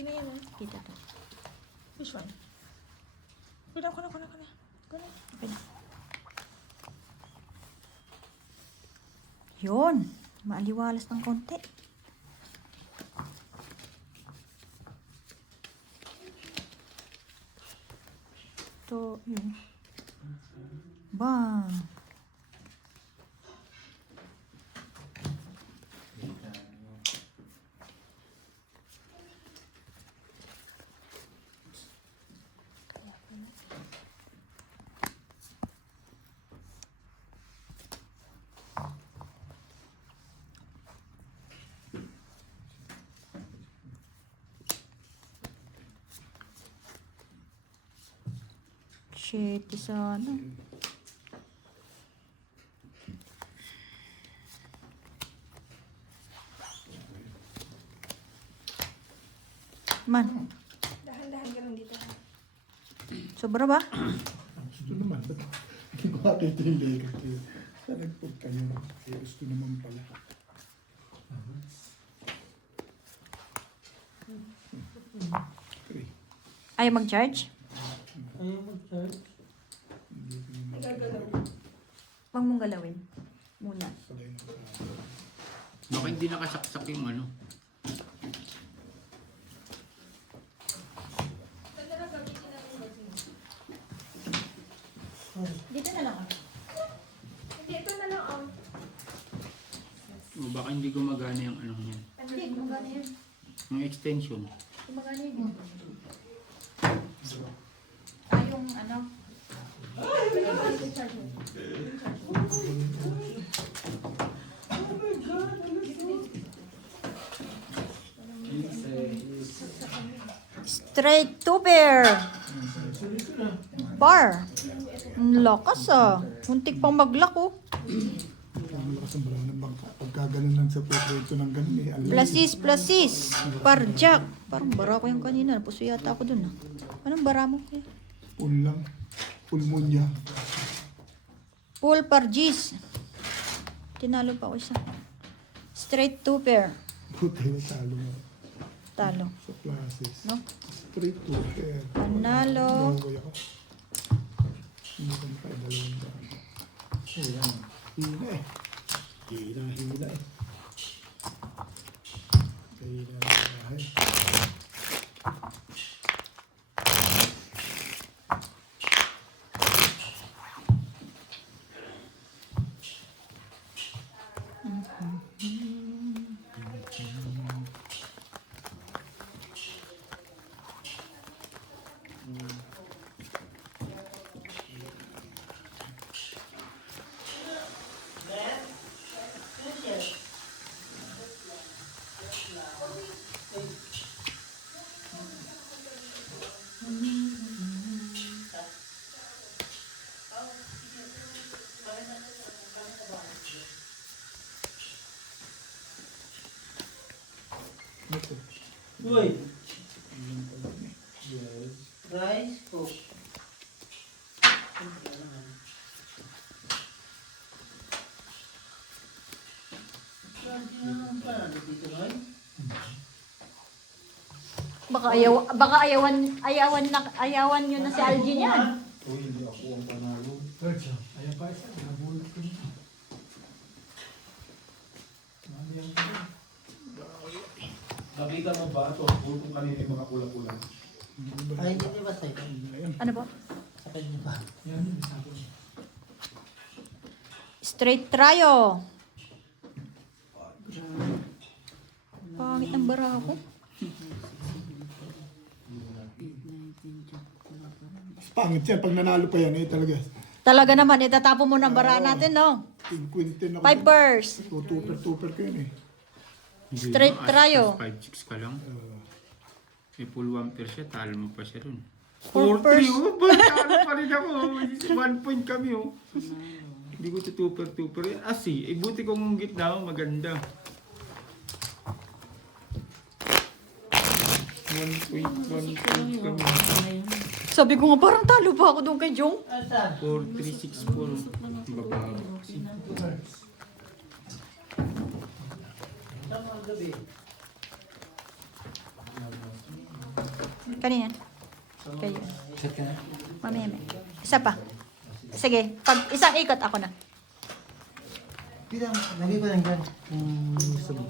Okay na yan, eh. Kita to. Which one? Kuna. Okay na. Yun. Maaliwalas ng konti. Ito, yun. Bang! Shit, sana. Man, Dahan-dahan ka lang dito. sobra ba? Gusto naman. Ba't hindi ko makita yung legat kayo? Sa nagpag kayo. Kaya gusto naman pala. Okay. Ayaw mag-charge? Ayaw mag-charge. Hindi ko naman Gagalaw. Huwag mong galawin. Muna. pala yung Baka hindi nakasaksak yung ano. Dito na lang ako. Hindi, ito na lang, O baka hindi gumagana yung ano yan. Hindi, gumagana yun. Yung extension. Gumagana yun. Ah, yung ano? Straight to pair. Bar. Ang lakas ah. Muntik pang maglock oh. Ang lakas ng balaw ng bangka. Pagka ganun lang sa portrait ng ganun eh. Alam. Plasis. Par jack. Parang bara ko yung kanina. Puso yata ako dun ah. Anong bara mo? Pool lang. Pulmonya. Full par G's. Tinalo pa ako isa. Straight to pair. Buti na talo nga. Talo. Sa classes. No? Straight to pair. Panalo. Bagoy ako. Hindi ko makaidalawang daan. Hila eh. Hila eh. Hila eh. Ito. Uy! Yes. Rice cook. Baka ayawan nyo na si Algin yan. Uy, hindi ako ang panalo. Ayan pa isa. Nabulot ko nito. Nakita mo ba ito? Kung kanina yung mga pula-pula. Ay, hindi ba sa'yo? Ayan. Ano ba? Sa kanya ba? Yan, isa ko. Straight tryo. Pangit ng bara ko. Pangit yan. Pag nanalo pa yan, eh talaga. Talaga naman, itatapon mo ng bara natin, no? Quintin ako. Pipers. Tuper ka yun eh. Hindi Straight mo, tryo. 5-6 ka lang. May full 1 pair siya, talo mo pa siya dun. Four 4-3, pairs. oh, ba? Talo pa rin ako. 1 point kami, oh. Hindi ko ito tuper. Asi, buti kong gitna ako, maganda. 1 point kami. Sabi ko nga, parang talo ba ako doon kay Jong? Asan? 4-3-6-4. Bababa kasi. Saan mga gabi? Kanina. Kayo. Set ka na? Mamaya. Isa pa. Sige, pag isang ikot ako na. Bilang, lagay ko lang dyan. Gusto mo.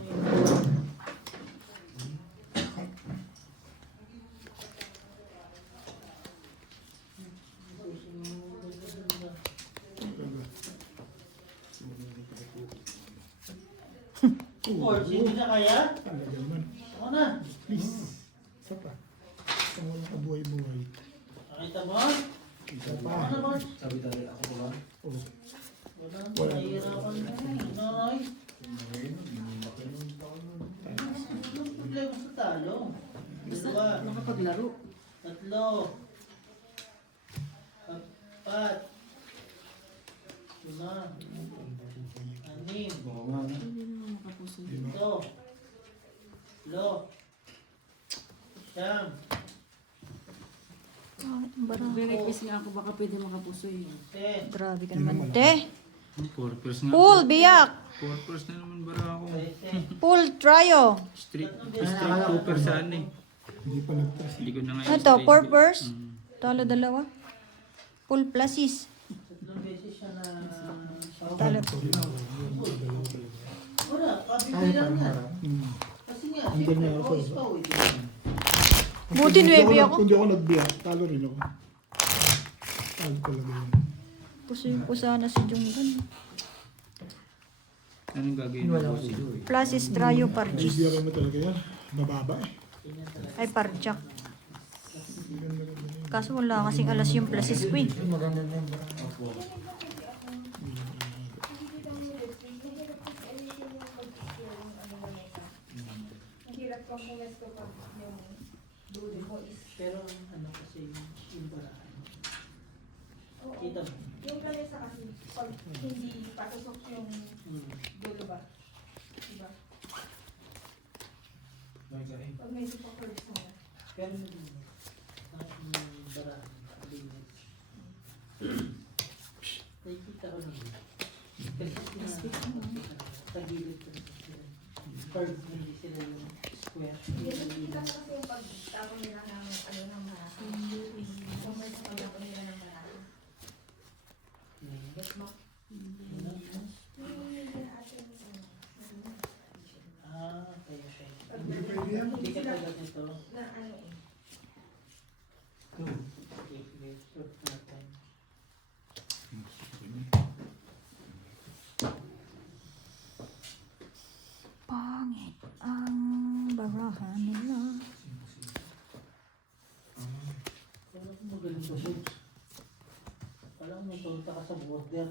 Or, hindi na kaya? Talaga naman. Ako na. Please. Isa pa. Isang walang kabuhay-buhay. Nakita mo? Isa Ako pa. na, boss. Sabi tayo ako ko lang. Oh. Wala, nahihirapan na. Nay. Anong problema sa talo? Dalawa. Nakapaglaro. Tatlo. Apat. Lima. Anim. Oo nga na. Hindi naman makapuso. Ito. Lo. Siyam. Re-request nga ako baka pwede makapuso eh. Ten. Grabe ka naman, te. Purpose nga. Pool, biyak. Purpose na naman bara ako. Trece. Pool, tryo. Street cooper saan eh. Hindi pa nagtas. Hindi ko na nga Ano to, i-explain. purpose? Mm. Talo dalawa. Pool pluses. Tatlong beses siya na Talo. Wala, kabibilang na. Kasi nga, Andun siyempre, nga ako. always pa, eh. Buti 9 ako. Kung di ako nagbiyak, talo rin ako. Talo talaga yun. Puso na si Junggan. Anong gagawin mo po si Pluses, tryo, parchis. Naibiyakan mo talaga yan. Mababa eh. Ay, parchak. Kaso wala kasing alas yung pluses ko eh. Maganda na yun. Ang hirap kong pumesto pag yung dulo mo is... Pero ano kasi yung barahan. Oo. Kita mo. Yung lamesa kasi, pag hindi patusok yung dulo ba? Diba? Pag medyo pa-curves mo na. Pero ang barahan. Linis. Nakikita ko naman. Kasi sa gilid ko sila. Curve hindi sila yung square. Kita ko kasi yung pagtapon nila ng ano ng marasa. Kung may sa pagtapon nila ng marasa. Ah, okay, okay. Pwede yan. Hindi ka pala nito. Na ano eh. Okay, okay. Short natin. Pangit ang barahan nila. Kala ko magaling ka, Bob. Kala ko may torta ka sa border.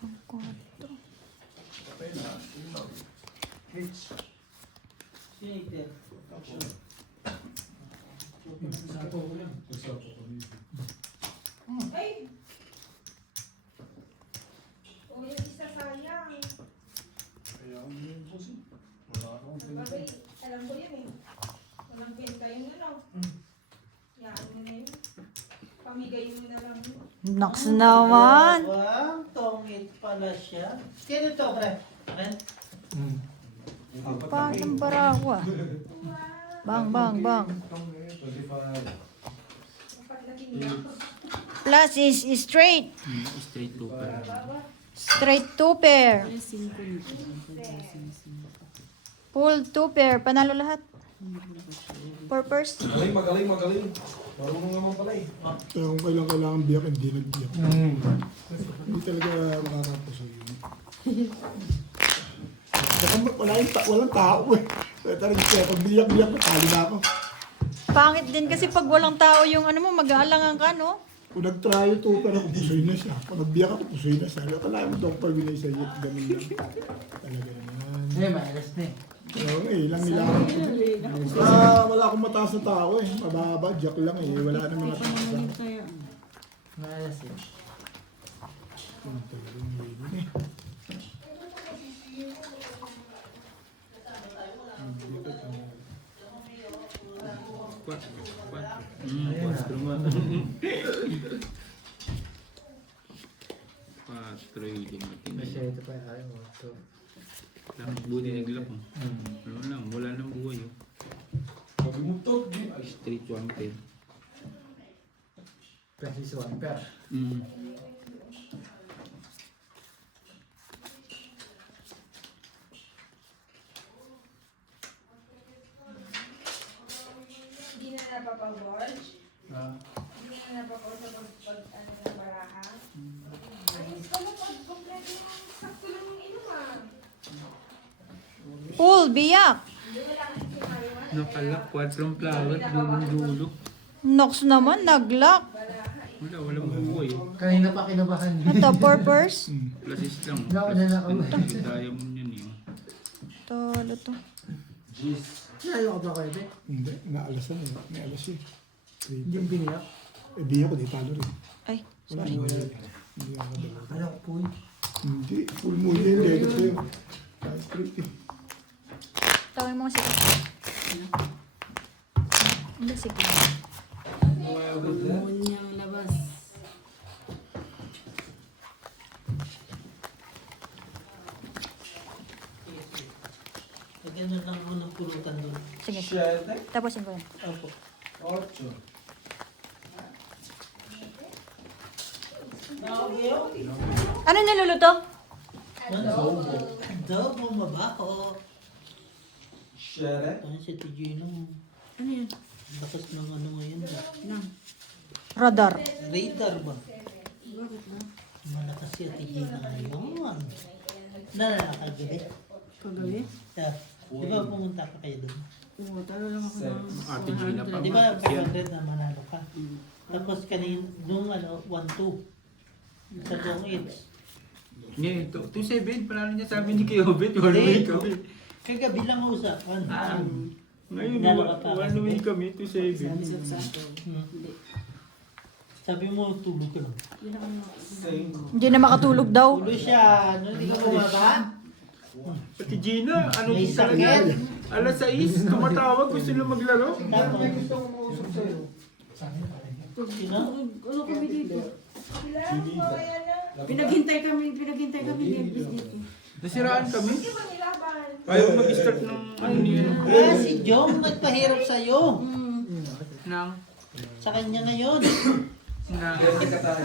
Ang kwarto. Sinater. Ay! O yung isa sayang. Bagay, alam ko yun eh. Walang benta yun ano. Yaan mo na yun. Pamigay mo na lang yun. Naks naman. Wow, tongit pala siya. Sino to, pre? Akin? Pangit ang barawa. Bang, bang, bang. Kapag natinigyan ko. Plus is straight. Straight cooper. Straight 2 pair. Ay, 5 nito. Pool 2 pair. Panalo lahat. Purpose. Magaling. Marunong naman pala eh. Kaya kung kailangan biyak, hindi nagbiyak. Hindi talaga makakapos yun. Baka walang tao eh. Kaya talaga pag biyak-biyak, tali na ako. Pangit din kasi pag walang tao yung ano mo, mag-aalangan ka, no? Kung nag-try ito, pero pusoy na siya. Pag nagbiyak ako, pusoy na siya. Kaya mo daw pag binay sa iyo, ganun lang. Talaga naman. Mailas na eh. Oo eh, lang nila. Wala akong mataas na tao eh. Mababa, jack lang eh. Wala naman mataas na Panamunin tayo. Mailas eh. Quatro nga. Quatro yung matindi. Ito pa ayaw mo. Lang buti naglap mo. Wala lang, wala nang buhay oh. Bumutot. Ay, Straight 110. Pesos 1 per. Mm. Hindi na napapag-watch. Ah. Hindi na napapag ano ng baraha. Ayos ka mo pag kompleto yung sakto lang yung inom Paul, biyak. Hindi wala kang sumayawan. Nakalak, 4 flower, dulong dulo. Nox naman, naglock. Walang buhay. Kanina pa kinabahan. Ito, purpose. Plasis lang. Wala na ako. Diamond yun eh. Tolo to. Jeez. Ayaw ka ba kayo, Be? Hindi, naalas na eh. May alas yun. Hindi yung biniyak. Eh, di ako, di talo rin. Ay, Wala sorry. mo hindi ako dalawa. Ayaw ko po eh. Hindi, full moon yun. Hindi, ito yun. Kahit straight eh. Tawin mo kasi. Hindi, sige. Moon niyang labas. Ganun lang mo ng pulutan doon. Sige. Siyete. Tapusin ko yan. Opo. 8. Ano niluluto? Adobo, mabaho. Siyete. Ano si Tijino? Ano yan? Bakas ng ano ngayon. Nang. Radar. Radar ba? Bakit ba? Malakas si Tijino ngayon. Nakakagabi. Kagabi? Yeah. Di ba pumunta ka kayo doon? Oo, talo lang ako ng Ate Gina pa. 400. Di ba 500 na manalo ka? Tapos kanina, nung 1-2. Sa Dong Eats. Ngayon, 2-7. Panalo niya sabi ni Kiobit. One way kami. Kagabi lang ang usapan. Ngayon, Dalawa pa. one way kami, 2-7. Sabi sa sakto. Hmm. Hindi. Sabi mo, tulog ka lang. Yun ang Same. Hindi na makatulog daw. Tulog siya. Ano, hindi ka bumaba? Ate Gina, ano May din talaga? sakit. Alas 6, tumatawag, gusto nila maglaro. Tapos, Gusto ko mausap sa'yo. sino? Ano kami dito? Sila, mamaya na. Pinaghintay kami dito. Nasiraan kami. Hindi ba nilaban? Ayaw mag-start ng ano niya. Ah, si Jong nagpahirap sa'yo. Nang, Sa kanya ngayon. na,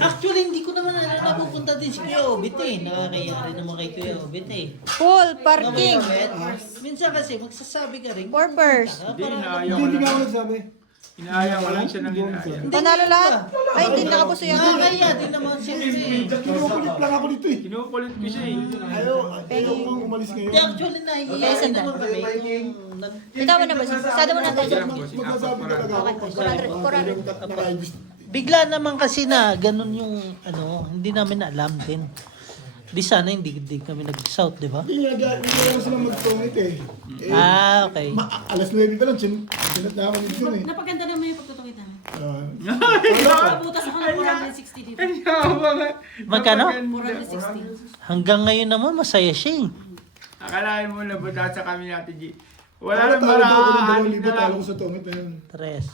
Actually, hindi ko naman alam na pupunta din si Kuya Obit eh. Nakakayari naman kay Kuya Obit eh. Paul, parking. Minsan kasi magsasabi ka rin. Purpose. hindi, Para inaaya ko Hindi nga ako lang. nagsabi. Inaaya ko lang siya ng inaaya. Panalo lahat. Ay, hindi nakapuso yan. Nakakaya din naman siya. Kinukulit lang ako dito eh. Kinukulit ko siya eh. Ayaw mo umalis ngayon. Hindi, actually, nahihiya Okay, naman kami. Nung Itaw mo na ba? Sada mo na tayo. Magsasabi talaga ako. Okay, 400. Bigla naman kasi na ganun yung ano, hindi namin alam din. Di sana hindi kami nag-south, di ba? Hindi nga sila magtungit eh. Ah, okay. Alas 9 pa lang, sinat na ako dito eh. Napaganda naman yung pagtutukit namin. Ah, Nabutas ako ng 460 dito. Ang yawa nga. Magkano? 460. Hanggang ngayon naman, masaya siya eh. Akalain mo na sa kami natin, G. wala Wala nang talo daw ako ng maraan 2,000 na lang. talo ko sa tungit na yun. Tres.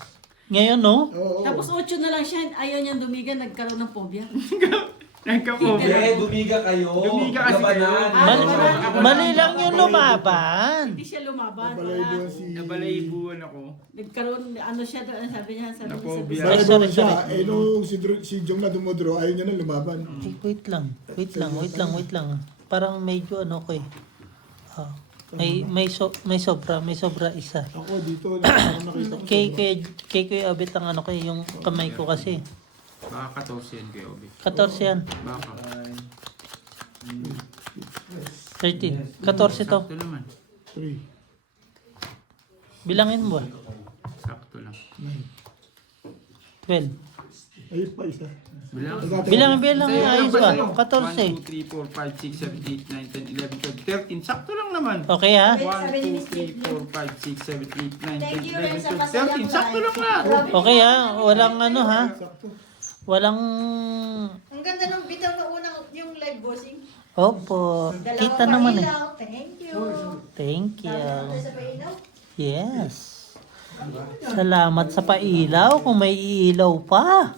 Ngayon, no? Oo. Tapos 8 na lang siya. Ayaw niyang dumigan. Nagkaroon ng phobia. Hindi, Nagka-phobia. dumiga kayo. Dumiga kasi kayo. Labanan. Mali lang yung lumaban. Hindi siya lumaban. Balay Wala. doon si... Nabalaybuan ako. Nagkaroon, ano siya doon, sabi niya, sabi niya sa Na-phobia. Balay Ay, doon sorry, siya. sorry. Eh nung si Jong na dumodro, ayaw niya na lumaban. Eh, wait lang. Parang medyo ano ko eh. Ah, may sobra isa. Ako dito, nakita ko. Kay Kuya Abit ang ano ko eh, yung kamay ko kasi. Baka 14 yan kayo, Obi. 14 yan. Baka. 13. 14 to. Sakto naman. 3, Bilangin mo ba? Sakto lang. 12. Ayun pa isa. Bilang. Bilang ayos ba? 14. 1, 2, 3, 4, 5, 6, 7, 8, 9, 10, 11, 12, 13. Sakto lang naman. Okay ha? 1, 2, 3, 4, 5, 6, 7, 8, 9, 10, 11, 12, 13. Sakto lang na. Okay ha? Walang ano ha? Sakto. Walang... Ang ganda ng bitaw na unang yung live bossing. Opo. Kita naman eh. Thank you. Thank you. Sa pailaw. Yes. Salamat sa pailaw kung may iilaw pa.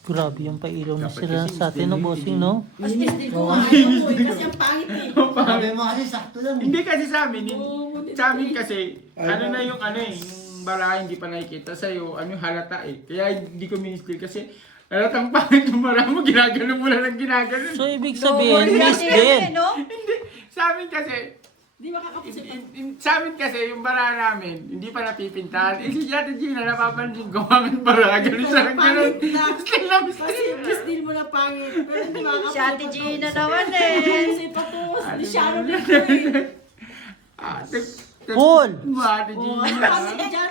Grabe yung pailaw na Dapat sila kasi sa atin, no, gusto bossing, nyo, no? Mas misdil ko nga. Ayaw mo eh, kasi ang pangit eh. Sabi mo kasi sakto lang. Hindi kasi sa amin, Oo, sa amin kasi, ano na yung ano eh, yung bara hindi pa nakikita sa'yo, ano halata eh. Kaya hindi ko minister kasi, halatang pangit yung bara mo, ginagano mo lang ng ginagano. So, ibig No, sabihin, wala miss yan, din. no? Hindi, sa amin kasi, Di makakapusip ang sa amin kasi, yung bara namin, hindi pa napipintahan. Eh, si Jata Gina, napapansin, gumamit bara, ganun sa ganun. pangit na. Still na, Kasi misdil mo na pangit. Pero hindi makakapusip. Si Ate Gina naman eh. Kasi patos. Di Sharon na ko eh. Ate Paul! Gina. Kasi dyan.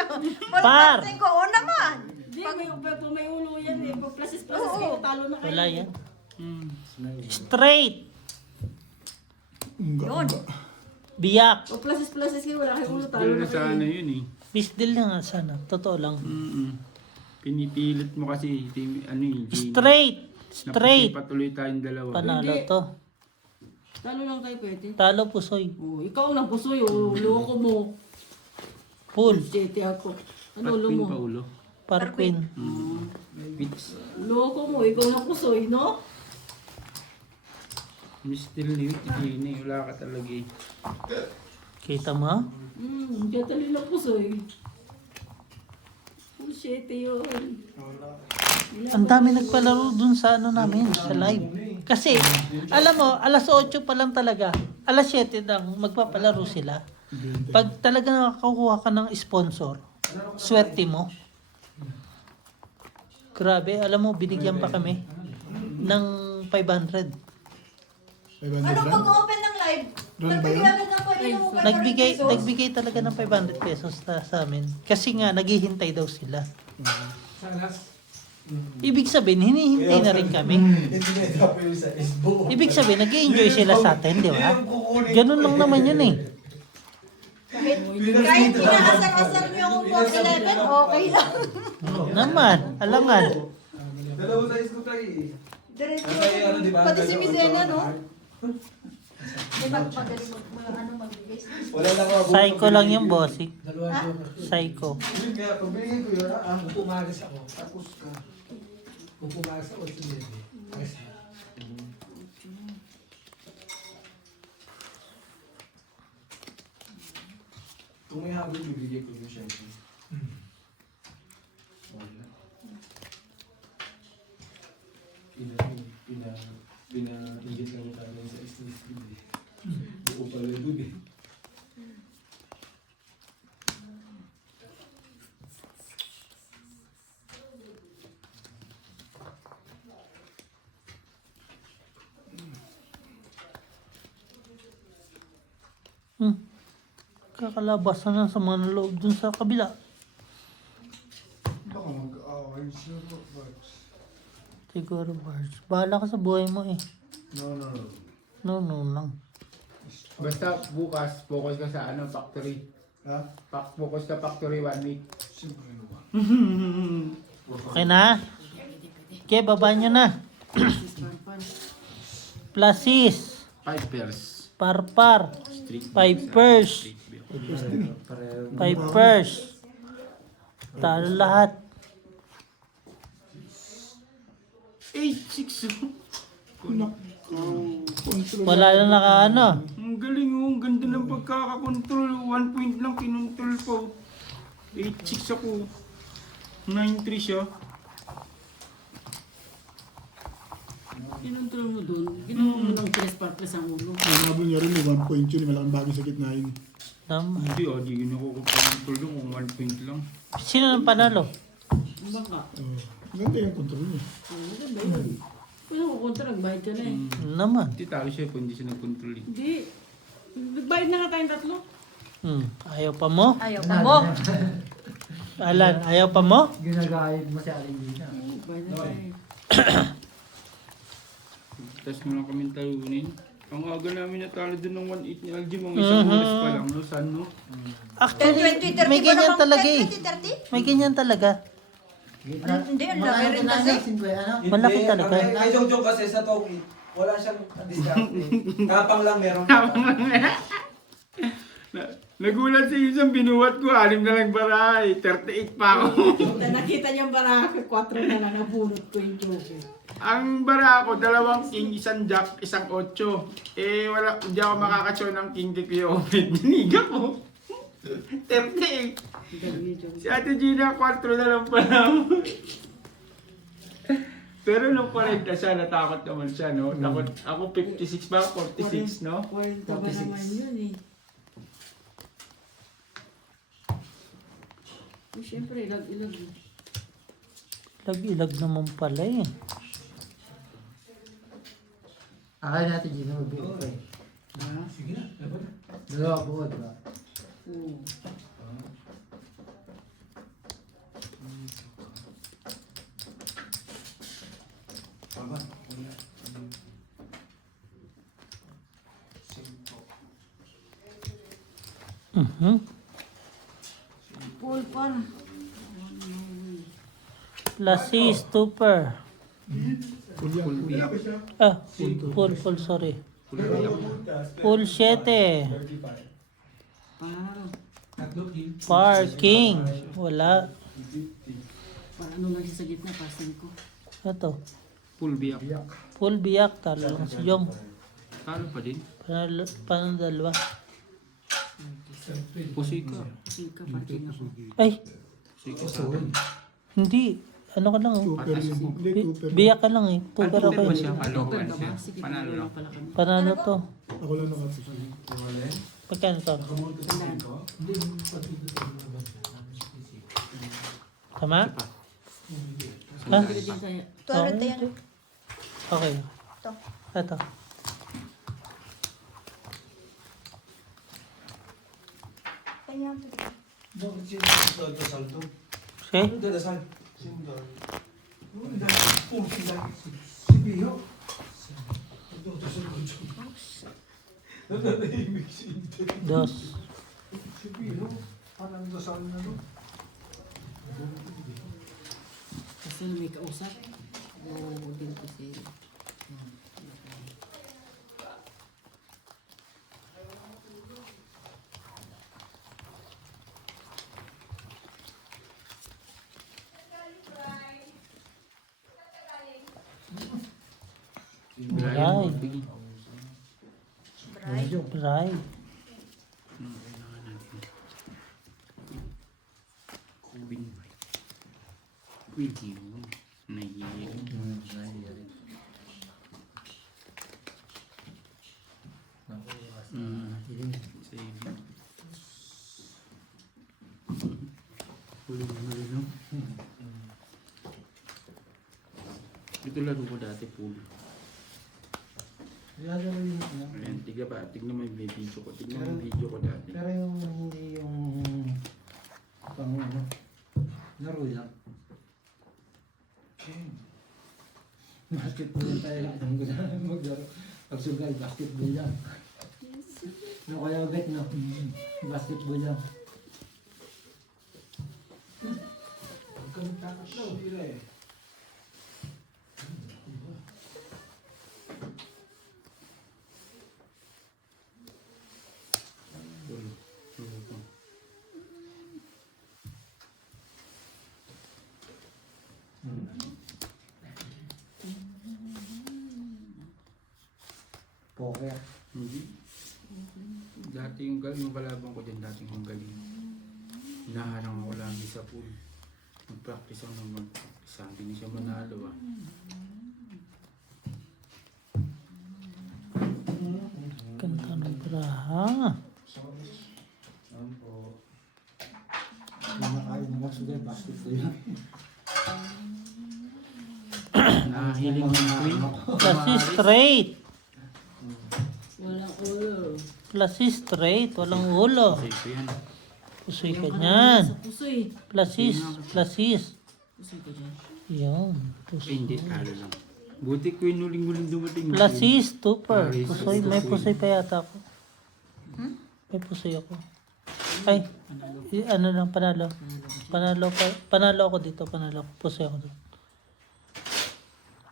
Par! Pagdating ko, oo naman. Di, may ulo yan eh. Pag plasis Oo. kayo, talo na kayo. Wala yan. Hmm. Straight! Yun. Biyak! Pag plasis kayo, wala kayo ulo, talo Pero na na kayo. sana yun eh. Miss deal na nga sana. Totoo lang. Pinipilit mo kasi, ano eh, Gina. Straight! Straight! Patuloy tayong dalawa. Panalo Hindi. to. Talo lang tayo pwede. Talo pusoy. Oh, ikaw lang pusoy, oh. Loko mo. Full. Jete ako. Ano ulo Patpin mo? pa ulo. Par queen. Wits. Loko mo, ikaw lang pusoy, no? Still ni Gina eh. Wala ka talaga eh. Kita mo? ha? Diyan tali lang pusoy. Oh, shit yun. Ang dami nagpalaro dun sa ano namin, sa live. Kasi, alam mo, alas 8 pa lang talaga. Alas 7 lang, magpapalaro sila. Pag talaga nakakuha ka ng sponsor, swerte mo. Grabe, alam mo, binigyan pa kami ng 500. Ano pag-open ng live? Nagbigay agad ng pwede mo Nagbigay talaga ng 500 pesos sa amin. Kasi nga, naghihintay daw sila. Ibig sabihin, hinihintay na rin kami. Ibig sabihin, nag-enjoy sila sa atin, di ba? Ganun lang naman yun eh. Kahit kinakasar-kasar niyo akong Box 11, okay lang. Naman, alangan. Dalawa sa isko tayo eh. Diretso. Pati si Midena, no? Di ba magaling mag-business? Wala lang ako. Psycho lang yung bossing. Dalawa ko. Psycho. Kaya pag binigay ko yun, pupumagas ako. Tapos ka. Pupumagas ako. Sige. Kung may habol, bibigay ko yung syempre. Wala. Pina-ingit lang tayo sa STS. Buo pala doon eh. Kakalabas na sa mga loob dun sa kabila. Baka mag-away siya. Siguro, Bars. Bahala ka sa buhay mo eh. No. No lang. Basta bukas, focus ka sa ano, factory. Ha? Focus ka factory 1 week. Siyempre naman. Okay na? Okay, baba nyo na. Plasis. 5 pairs. Parpar. Street. 5 pairs. 5 pairs. Talo lahat. 8-6. Wala na naka ano. Ang galing oh, ang ganda ng pagkakakontrol. 1 point lang kinontrol po. 8-6 ako. 9-3 siya. Kinontrol mo dun. Ginawa mo ng press ang ulo. Ang habol niya rin, 1 point yun. Malaking bagay sa gitna yun. Tama. Hindi ah, di ko nakukontrol yung kung 1 point lang. Sino nang panalo? Ang bangka. Ganda yung control niya. Maganda yun. Kung nakukontra, nagbayad ka na eh. Naman. Hindi talo siya kung hindi siya nag-control eh. Hindi. Nagbayad na nga tayong tatlo. Ayaw pa mo? Ayaw pa mo. Alan, ayaw pa mo? Ginagayad mo si Aling Gina. Nagbayad na tayo. Tapos mo lang kami talunin. Ang aga namin natalo dun ng 1-8 ni Algie, mga isang oras pa lang, no? Saan, no? Actually, 20, 30 may ganyan ba talaga eh. 20, 30? May ganyan talaga. Hindi, ang laki rin kasi. Malaki talaga. Ay, joke kasi sa Toki, wala siyang diskarte. Tapang lang meron. Nagulat si Isang, binuhat ko, 6 na lang baray. 38 pa ako. Nakita niyo ba na 4 na lang nabunot ko yung joker. Ang bara ko, 2 king, 1 jack, 1 8. Wala, hindi ako makakasyon ng king kay Kuya Obed. Diniga ko. 38. Si Ate Gina, 4 na lang pala. Pero nung 40 siya, natakot naman siya, no? Takot, ako 56 ba? 46, no? 40 ba naman yun eh. Eh, siyempre, ilag-ilag. Ilag naman pala eh. Akala natin Gina magbuo eh. Sige na, laban na. Dalawa buo, di ba? Oo. Laban. Paul, par. Lassie Stupper. Ah, Paul, sorry. Paul 7. Par. Tatlo king. Parking. Wala. Para ano lang siya sa gitna, passing ko. Ito. Full biyak. Full biyak. Talo lang si Jom. Talo pa din. Panalo 2. Pusoy ka. Passing ka, parking ako. Ay, Pusoy ka sa akin. hindi. Ano ka lang oh. Super yun. Hindi, super. Biyak ka lang eh. Tuber ako ba eh. siya? Open Kalokan ka siya. ba? Sige, Panalo lang. pala kami. Panalo to. Ako lang nakasusunod. Magkano to? Tama? Ha? Pwede din tayo. 200 yan. Okay. Ito. Ito. Kanya. Bakit siya nagdadasal to? Okay? Nagdadasal? Sino daw? Si Pio. Nagdadasal ko dyan. Dos. Si Pio. Parang dasal na doon. Kasi may kausap. Oo, din kasi. Right. Bright. Right. Kubin ba? Pwede yun. Nahihirap. Saving. Huli mo na rin, no? Ito laro ko dati, pool. Lalo rin yun. Ayan, tignan mo yung video ko. Tignan mo yung video ko dati. Pero yung hindi yung pang ano, laro lang. Basketball lang tayo. Ang gusto maglaro. Pagsugal, basketball lang. Ano kaya ugat no? Basketball lang. Huwag ka magtakas daw. Hira eh. Poker. Hindi. Dati yung kalaban ko din, dati yung galing. Hinaharang ako lagi sa pool. Mag-practice ako ng mag-practice. Sabi niya siya manalo ah. Ganda ng braha. Nakakain naman sugal, basketball lang. Nahiling ng queen. Lassie straight. Walang ulo. Lassie straight. Walang ulo. Kasi ito yan. Pusoy ka niyan. Sa pusoy. Plasis. Pusoy ka dyan. Yan. Eh, hindi, talo lang. Buti queen uling-uling dumating. Plasis. Stupper. Paris. Pusoy. May pusoy pa yata ako. May pusoy ako. Ay. Ano lang, panalo. Panalo ako dito. Panalo ako. Pusoy ako dito.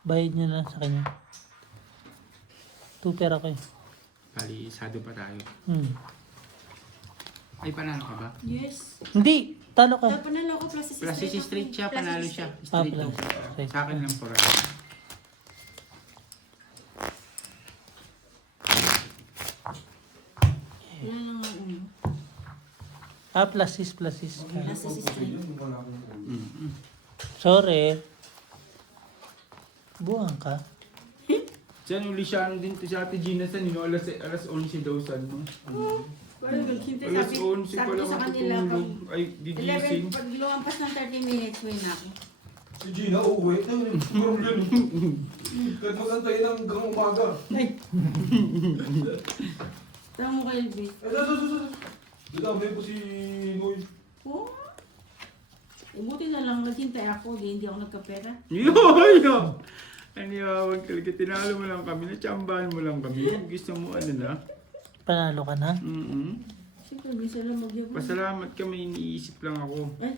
Bayad niya na sa kanya. 2 pera ko eh. Bali, sado pa tayo. Ay, panalo ka ba? Yes. Hindi, talo ka. Dapat panalo ako plus Plus si straight siya, panalo siya. Ah, Straight plus. to. Straight. Sa akin lang po rin. Wala na nga uno. Plus is. Plus si straight. Mm-hmm. Sorry. Buwang ka. Diyan, uli siya din to sa Ate Gina sa nino, alas 11 daw sa no. Well, maghintay Alas sabi 11 ko pa lang sa kanila pag matutulog. Ay, 11, gigising. pag lumampas ng 30 minutes, may na ako. Si Gina, uuwi. Problem. Kahit magantayin hanggang umaga. Tama mo kayo, Elvis. Dadamay po si Noy. Oo. Buti na lang naghintay ako, hindi ako nagkapera. Yo! Ang yawag talaga, tinalo mo lang kami, natsambahan mo lang kami. Gusto mo ano na? Panalo ka na. Siyempre, minsan lang magyabang. Pasalamat kami, iniisip lang ako. Ay,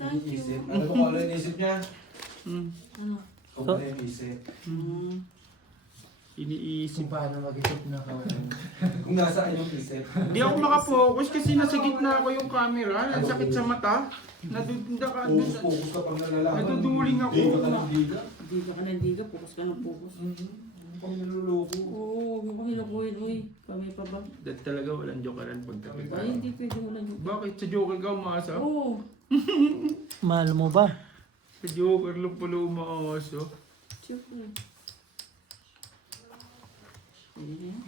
thank you. Ano ba kala inisip niya? Ano? Kung ano yung isip. Iniisip. Kung paano mag-isip na kawalan. Kung nasaan yung isip. Hindi ako makafocus kasi nasa gitna ako yung camera. Ang sakit sa mata. Nadudunda ka. Focus ka pang nalalaman. Natuduling ako. Diga ka ng diga. Diga ka ng diga, focus ka ng focus. Pang niluloko. Oo, huwag mo kami nakuhin, uy. Pamay pa ba? Dahil talaga walang jokeran pagdating. Ay, hindi pwede mo lang. Bakit? Sa joker ka umaasa? Oo. Mahal mo ba? Sa joker lang pala umaasa. Siyempre. Pwede na yan.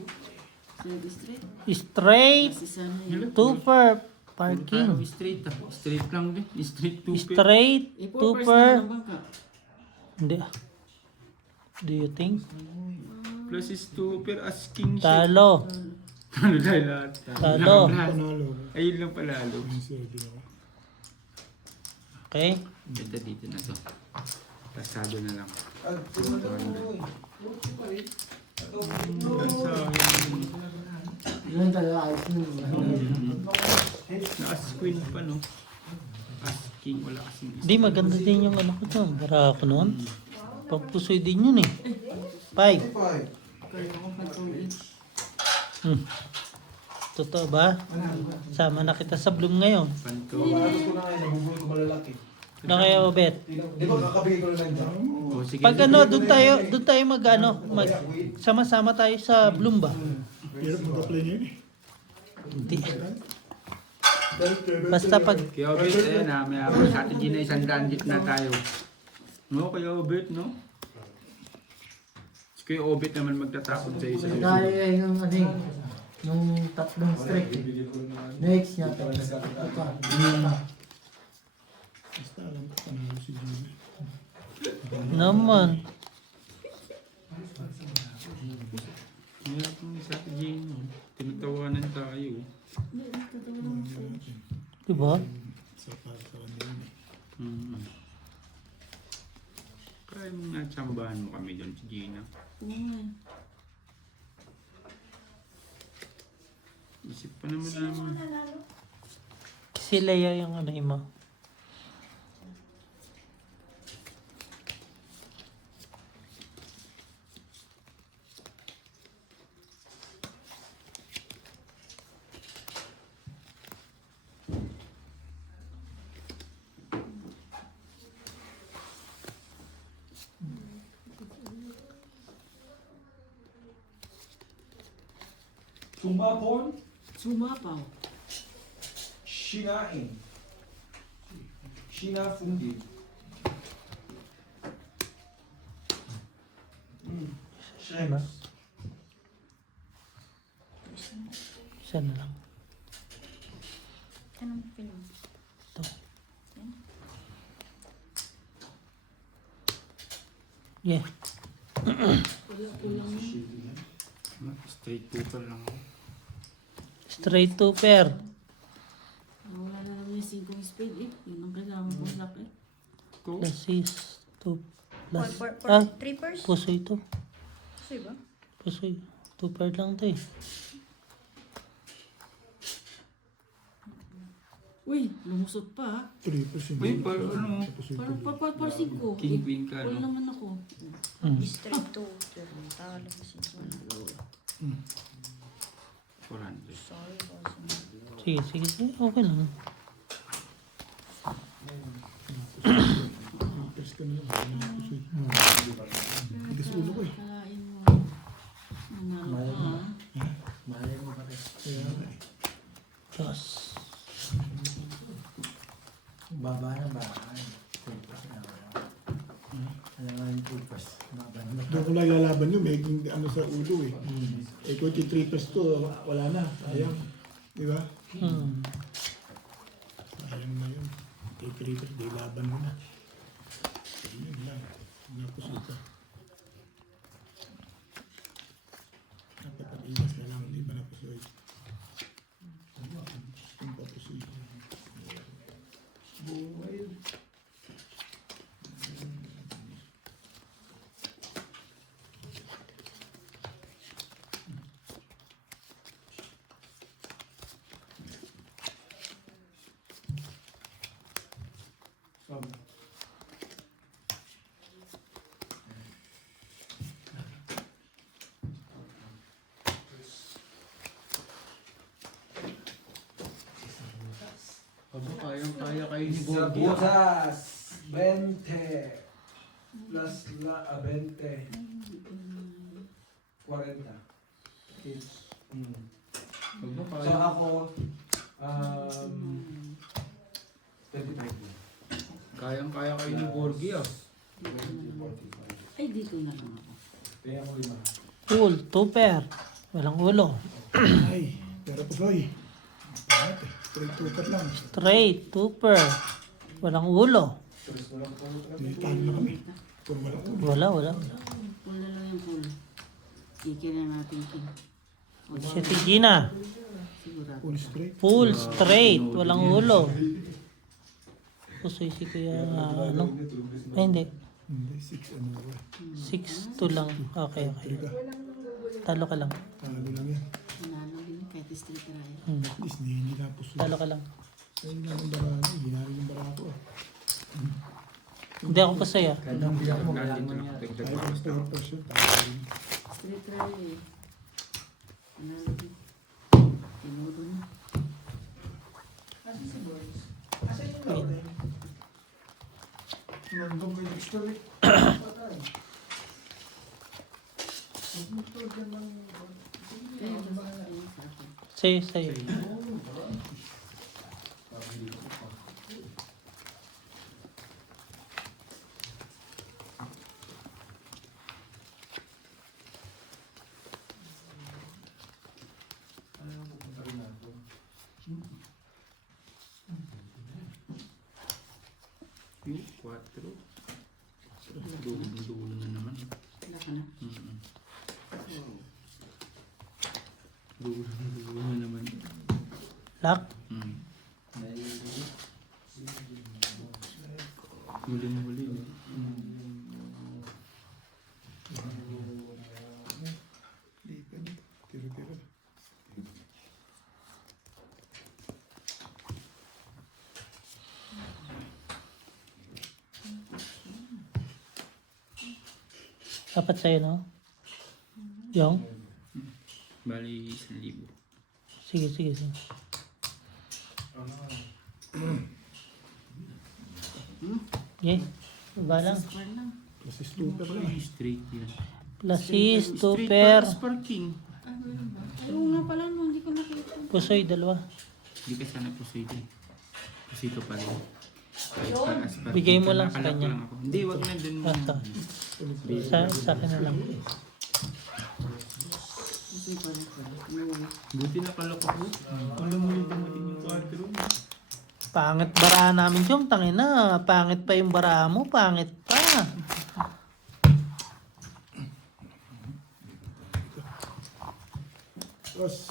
Sabi straight. Straight. Kasi sana yun. Two per Parang parking. straight ah. Straight lang din. Straight to pay. Straight. Eh, Two 4% per. na ng bangka. Hindi. Do you think? Plus is 2 per asking siya. Talo. Ano dahil lahat? Talo. Panalo. Ayun lang palalo. Okay. Ganda dito na to. Pasado na lang. At Noy. Yun talaga ayos nun. Na-as-queen pa no? Asking, wala kasing isa. Di maganda din yung ano ko doon. Bara ako noon. Pagpusoy din yun eh. 5. Five. Kaya ako pag-uwi. Totoo ba? Sama na kita sa Bloom ngayon. Panto. Pamalas ko na ngayon, nabubuhay ko malalaki. Na kayo, Bet. Di ba kakabigay ko na lang dyan? Oh, sige. Pag ano, doon tayo sama-sama tayo sa Bloom ba? Hirap mag-apply niya eh. Hindi. Basta pag Kaya Obet, ayun na, may ako sa atin Gina, 100 git na tayo. No, kaya Obet, no? Si Kuya Obet naman magtatapon sa isa. Dahil ay yung ano eh, yung tatlong strike eh. Next niya tayo. Basta alam ko panalo si Gina. naman. Meron kong sa atin Gina. Tinatawanan tayo. Diba? Sa para sa kanila eh. Kaya mo natsambahan mo kami doon si Gina. Oo nga. Isip pa naman namin. Si Leia yung ano mo. Sumapon, Sumapaw. sinain. Sinafundi. Ano? Isa na lang. Anong film? Ito. Yeah. Straight paper lang ako. Straight to pair. Wala na naman yung 5 speed eh. Yun ang kailangan ko laki. Ko? Plus is 2 plus. For Ah, 3 pairs? pusoy to. Kasi ba? Pusoy. 2 pair lang to eh. Uy, lumusot pa ha. 3%. Uy, ano? Parang paparsig ko. King queen ka, Wala no? naman ako. Straight to. Pero talo kasi. 400. Sorry, boss. Sige, sige, sige. Okay lang. Press ka na lang. Pusoy. Tigas ulo ko eh. Kalain mo. Nanalo Mahal ka. mo. Mahal mo pa rin. Kaya nga eh. Diyos. Baba na ba? Tripas na. Alam nga yung tripas. Baba na. Doon ko lang lalaban yun, may ano sa ulo eh. Eh kung titripas to, wala na. Sayang. Di ba? Sayang na yun. Titripas, di laban mo na. Yun lang. Napuso ka. Napapag-iwas na lang, di ba napuso eh. Yung papuso eh. Aba, kayang-kaya kayo ni Sa Borgia. butas, 20 plus 20. 40. Each. Aba, So kaya. ako, 25. Kayang-kaya kayo ni Borgia. 20, 45. Ay, dito na lang ako. Kaya mo 5. Cool. Tuper. Walang ulo. Ay, pero pusoy. Bakit eh? Straight tukat lang. Straight. Tuper. Walang ulo. Stress mo lang po. Nilitahan na kami. Kung wala ko. Wala, wala, wala. Pool na lang yung pool. Kiki na natin king. Si Gina. Sigurado. Full straight. Full straight. Walang ulo. Pusoy si Kuya, ano? Ay, hindi. Hindi, 6 ano ba? 6-2 lang. Okay, okay. Trika. Talo ka lang. Talo lang yan. Nanalo din kahit street ride. At least hindi na puso. Talo ka lang. Ayun lang yung barako. Hindi namin yung barako ah. Hindi ako pasaya. Kahit ang biyak mo, Natin kailangan ito niya. lang. Kahit ang person, talo rin. Street ride eh. Nanalo din. Tinudo na. Nandang may extra rin. Kaya ba sa akin? Sa'yo, sa'yo. Yung 4. Dulo na naman. Wala ka na. Dulo na naman. Lock. Muling-muli. Lipan. Tiro-tiro. Dapat sa'yo, no? Yung? Bali, 1,000. Sige, sige, sige. Okay. Iba lang. Square lang. Kasi stupid lang. Ay, straight yan. Plasis, Straight Tuper. para sa parking. Ay, oo nga pala no, hindi ko nakita. Pusoy, dalawa. Hindi ka sana proceed eh. Proceed pa rin. Kahit para sa parking. Bigay mo lang sa Nakalak kanya. lang ako. Hindi, wag na dun mo. Basta. Sa akin na lang. Kasi pala pala. No. Buti nakalak ako. Alam mo yung dumating yung 4. Pangit bara namin yung tangina. Pangit pa yung bara mo. Pangit pa. Tapos,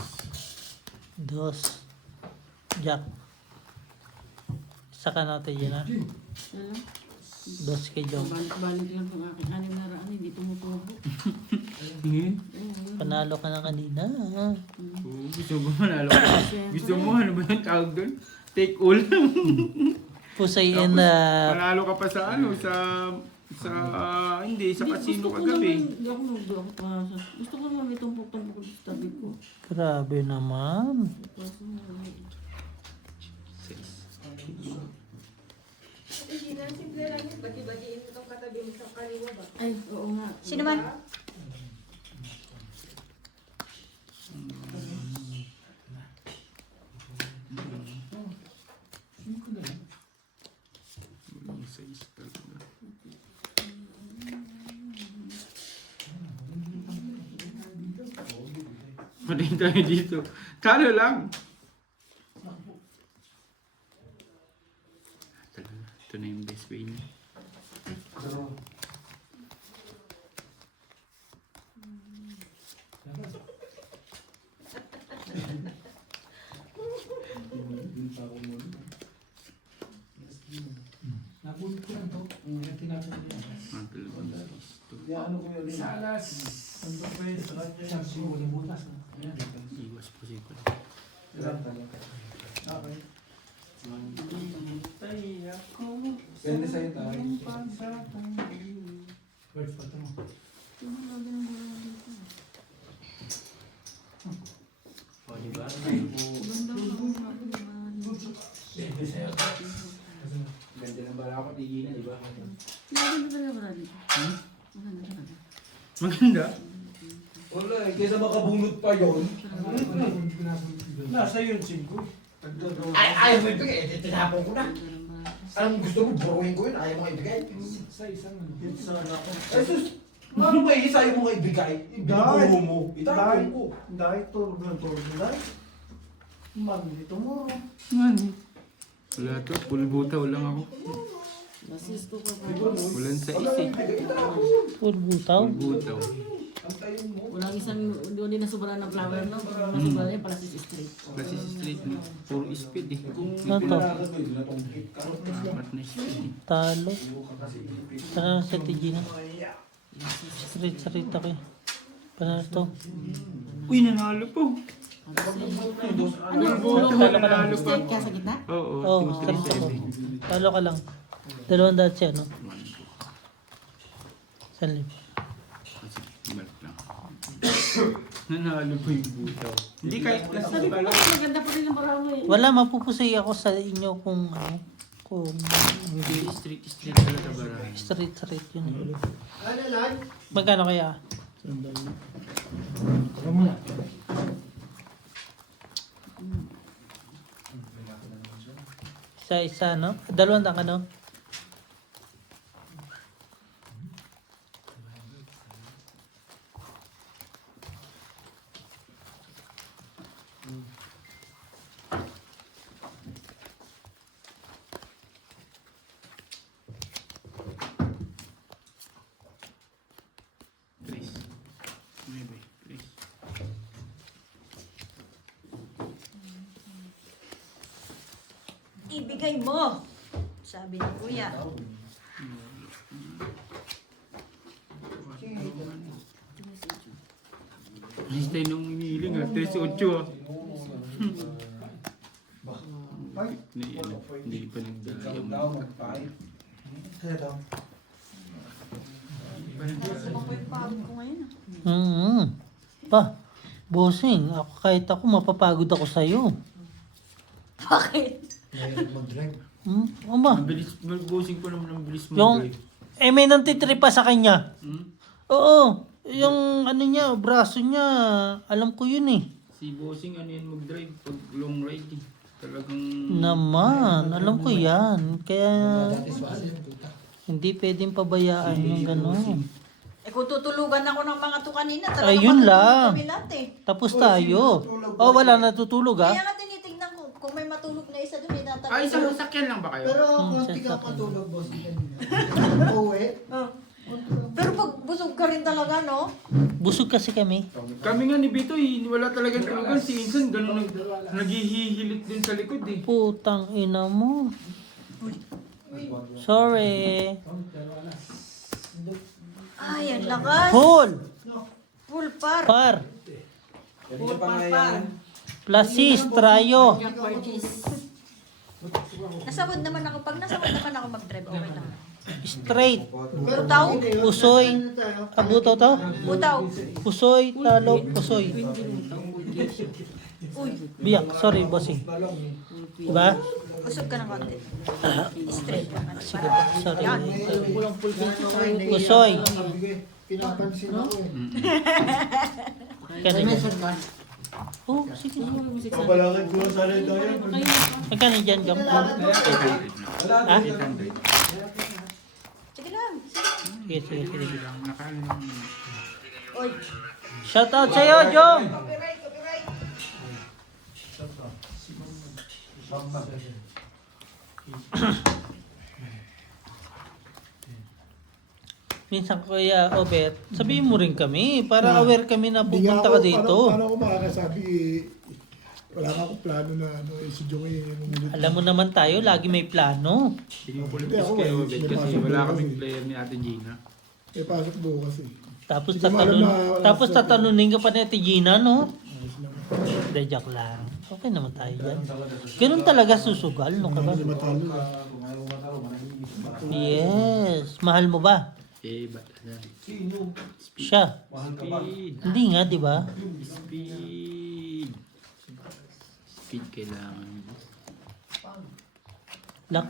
Dos. Jack. Saka natin yun, ha? Alam? Dos kay Jom. Balik-balik lang pag aking 6 na raan, hindi tumutubo. Panalo ka na kanina. Oo, gusto mo manalo ka. Gusto mo, ano ba yung tawag doon? Take all. Pusoy Tapos, and Panalo ka pa sa ano, hindi, sa casino kagabi. Hindi ako pasa. Gusto ko naman may tumpok-tumpok sa tabi ko. grabe naman. Kaso, Ay, oo nga. Sino man? Walang size talaga. Madaling tayo dito. Talo lang. Talaga, ito na yung best way niya. Nabulit ko lang to. Tinapos ko yan. Ang dalawang size to. Ano ko yun? Salas. Ang doon Sabi ko, walang butas. Iwas po siya pala. Okay. Pwede sa'yo tayo. Words pa ito mo. Pwede sa'yo. Ganda ng bala ko, tigil na, di ba? Maganda talaga ba dito? Maganda talaga. Maganda? Wala eh, kaysa makabunot pa yun. Nasa yun, SIM ko. Ayaw mo ibigay, tinapon ko na. Anong gusto mo, buruhin ko yun, ayaw mo ibigay. Sa isang ano. Ay sus, ano ba isa ayaw mo ibigay? Ibigay mo. Itapon ko. Dahil tulog ng tulog. Dahil. Dito mo. Wala to, pulbutaw lang ako. Masisto ka pa. Walang size eh. Full butaw. Pulbutaw. Antayin mo. Walang isang, doon din nasubra ng flower, no? Nasubra na yung pala si street. Kasi si street mo, puro speed eh. Ano to? Amat na speed eh. Talo. Sana sa Tijina. Street ako eh. Paano to? Uy, nanalo po. Pulbutaw, nanalo pa. Street ka sa gitna? Oo, Oo, street ako. Talo ka lang. 200 siya, no? Salim. Balik lang. Nanalo po yung butaw. Hindi kahit Sabi ko, maganda pa rin ang barangay. eh. Wala, mapupusay ako sa inyo kung ano, kung hindi street talaga ba? street yun. Magkano kaya? Alam mo na. Isa, no? 200 ano? Please. Maybe, please. Ibigay mo. Sabi ni Kuya. Please tayo nung inihiling ah. 38 ah. Hindi pa nagdayam. Kaya daw. Ako yung pagod ko ngayon. Pa, bossing, kahit ako mapapagod ako sa'yo. Bakit? Mayroon mag-drive. Ama, Mabilis, bossing ko naman ang bilis mo. yung, may nantitiri pa sa kanya. Oo, yung ano niya, braso niya, alam ko yun eh. Si bossing ano yan mag-drive pag long ride eh. Talagang... Naman, alam ko yan. Kaya, Dati swali yung puta. hindi pwedeng pabayaan yung gano'n. Eh kung tutulugan ako ng mga to kanina, talaga Ayun matutulog lang. kami lahat eh. Tapos tayo. Oh, wala natutulog ah. Kaya nga tinitignan ko, kung may matulog na isa doon, may Ay, isang sasakyan lang ba kayo? Pero konti siya ka sa- patulog, boss. Uwi. Pero pag busog ka rin talaga, no? Busog kasi kami. Kami nga ni Bito eh, wala talagang tulugan. Si Insan ganun naghihihilit din sa likod eh. Putang ina mo. Sorry. Ay, ang lakas. Full. Full par. Par. Full par. Plasis, trayo. Nasabod naman ako. Pag nasabod naman ako mag-drive, okay lang. Straight. Butaw? Usoy. Abuto to? Butaw. Usoy, talo, usoy. Biyak, sorry, bossing. Diba? Usog ka ng konti. Straight lang. Sige po, sorry. Walang pulpin. Kusoy. Pinapansin ako eh. Kano dyan? Oh, sige. Kabalakad ko sa rin tayo. Magkano dyan, Gam? Ha? Sige lang. Sige, sige, sige. Oy. Shout out sa'yo, Jong! Copyright, copyright. Minsan Kuya Obet, sabihin mo rin kami para aware kami na pupunta ka dito. Paano ako makakasabi, wala ka akong plano na si Joey. Alam mo naman tayo, lagi may plano. Pinupulitis kayo, Bet, kasi wala kaming player ni Ate Gina. Eh, pasok bukas eh. Tapos Hindi mo alam na wala sa- tatanunin ka pa ni Ate Gina, no? Ayos lang. Hindi, joke lang. Okay naman tayo yan. Ganun talaga susugal, no? Kaba? Hindi matalo. Yes. Mahal mo ba? Eh, ba't na? Siya. Speed. Hindi nga, di ba? Speed. Speed kailangan. Lak.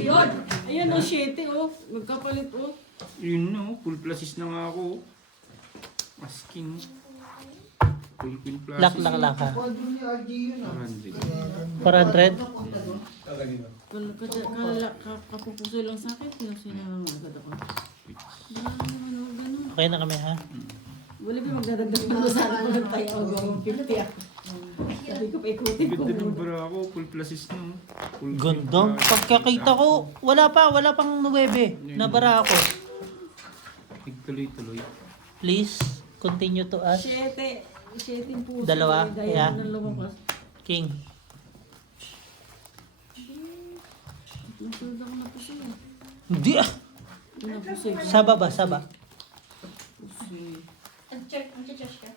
Yun. Ayan o, 7 o. Magkapalit o. Yun no, full pluses na nga ako. Asking. Full pluses. Lak ka. 400. 400? Kapupuso lang sa akin. Yung sinangagad ako. Ganun. Okay na kami, ha? Wala ba magdadagdag na sa akin ko ng tayo. Gawang 50 ako. Sabi ko pa ikutin ko. Ganda ng bra ako, full pluses no. Full Ganda. Pagkakita ko, wala pang 9. Nabara ako. Nagtuloy-tuloy. Please, continue to us. 7 yung puso. Dalawa, Gaya yeah. ng lumabas. King. Nasunod ako na puso eh. Hindi ah. Yun ang puso eh. Saba ba? Saba. Ang check ka.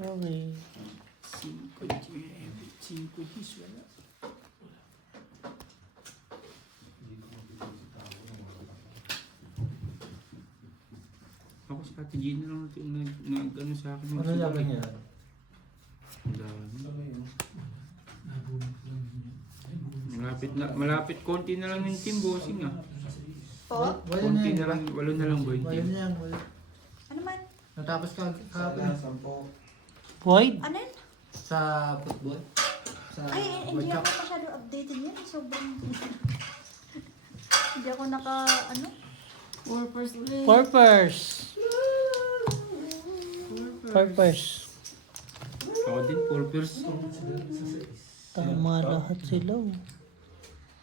Okay. 5 Gs wala. Ako sa Ate Gina lang nag-ano sa akin. Ano yakin yan? Ang dami. Malapit konti na lang yung team bossing ah. Po? Konti na lang, 8 na lang ba yung team? Ano man? Natapos ka kahapon Void? Ano yun? sa football? Sa Ay, hindi ako masyado updated yan. Sobrang... hindi ako Purpose ulit. Purpose. Purpose. Ako din, purpose. Tama lahat sila. Oh.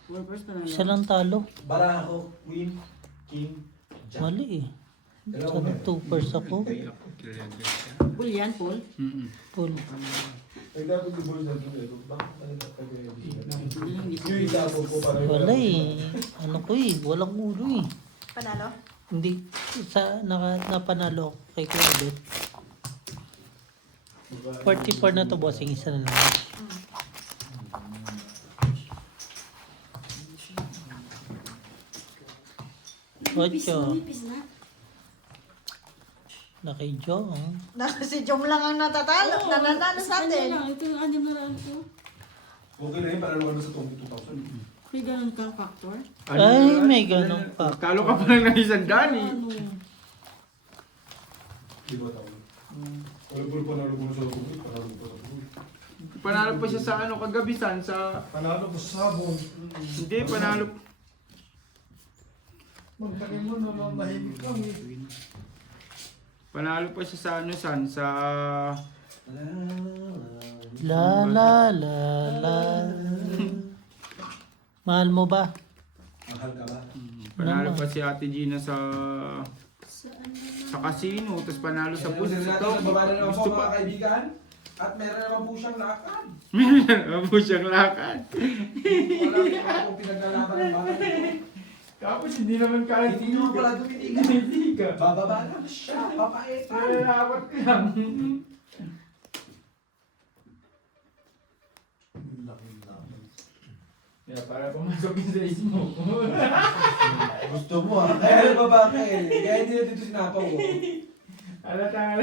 Purpose pa na Isa lang talo. Bara ako, Queen, King, Jack. Mali eh. Sana 2 ako. Ay, ako talaga siya. Full yan, full. Full. Nagdapo di boys na dito. Bakit nagkakagaya dito? Yung itabo ko para Wala eh. Ano ko eh. Walang ulo eh. Panalo? Hindi. Napanalo ako kay Kuya Abet. 44 na to bossing. Isa na lang. Ocho. Nipis na. Laki Jo. Si Jom lang ang natatalo. Nananalo sa Ano atin. lang, ito yung 6 na raan ko. Okay na yun, para naman sa 22,000. May ganun kang factor. Ay, may ganun pa. Talo ka pa lang ng isang dani. Ano? Di ba tao? Wala po panalo ko na sa public, panalo ko sa public. Panalo pa siya sa ano kagabisan sa... Panalo ko sa sabon. Hindi, panalo... Magtakin mo no, mahimik lang eh. Panalo pa siya sa ano san, sa La la la la. Mahal mo ba? Mahal ka ba? Panalo pa si Ate Gina sa casino, tapos panalo sa Sabi puso natin sa sa baba na naman po Gusto mga pa. kaibigan. At meron naman po siyang lakad. Meron po siyang lakad. Wala naman po pinaglalaban ng bata. Tapos hindi naman kahit Hindi naman pala dumitigan. Hindi ka. Bababa lang siya. Papaetan. Nalawat ka lang. Kaya para pumasok yung sa ismo. Gusto mo ah. Kaya nababa ka eh. Kaya hindi na dito sinapaw ko. Alata.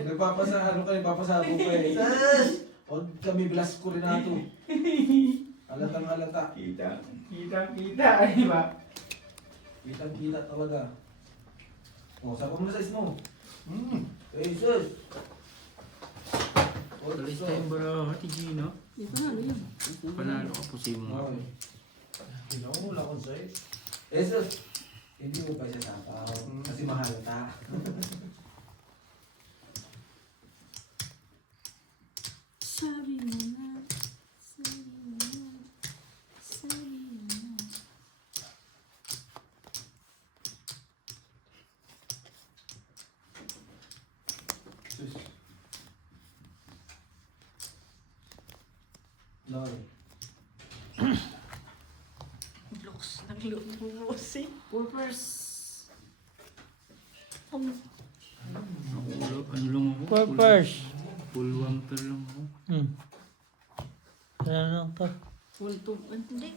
Nagpapasa, ano ka, nagpapasabog ka eh. Sas! Huwag kami blast ko rin nato. Alatang alata. Kita, di ba? Kitang-kita talaga. O, sapa mo na sa ismo. Eh, sus! Alis tayong baro, Ate Gina. Dito na, ano yun? Panalo ka po si mo. Wala akong sa'yo. Eh, sus! Hindi mo pa siya sapaw. Kasi mahal ta. Sabi mo na. Sabi mo na. Sabi mo na. Sus. Lord. Naglubusin. Purpose. Ano lang ako? Purpose. Full wampir lang ako. Ano lang to? Full to. Hindi.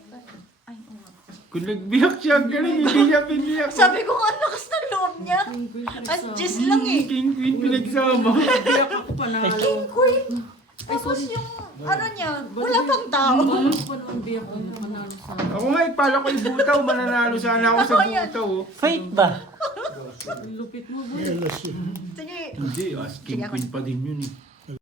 Ay, oo nga. Kung nagbiyak siya, galing, hindi niya piniyak. Sabi ko nga, ang lakas ng loob niya. Ang Diyos lang eh. King Queen pinagsama. Biyak ako panalo. King Queen. Ay, Tapos sorry. yung, ano niya, wala pang tao. Ano pa naman biyak ko na panalo sa... Ako nga, ipala ko yung butaw, mananalo sana ako sa butaw. Oh. Fate ba? Lupit mo, boy. Sige. Hindi, as King Sige, ako. Queen pa din yun eh.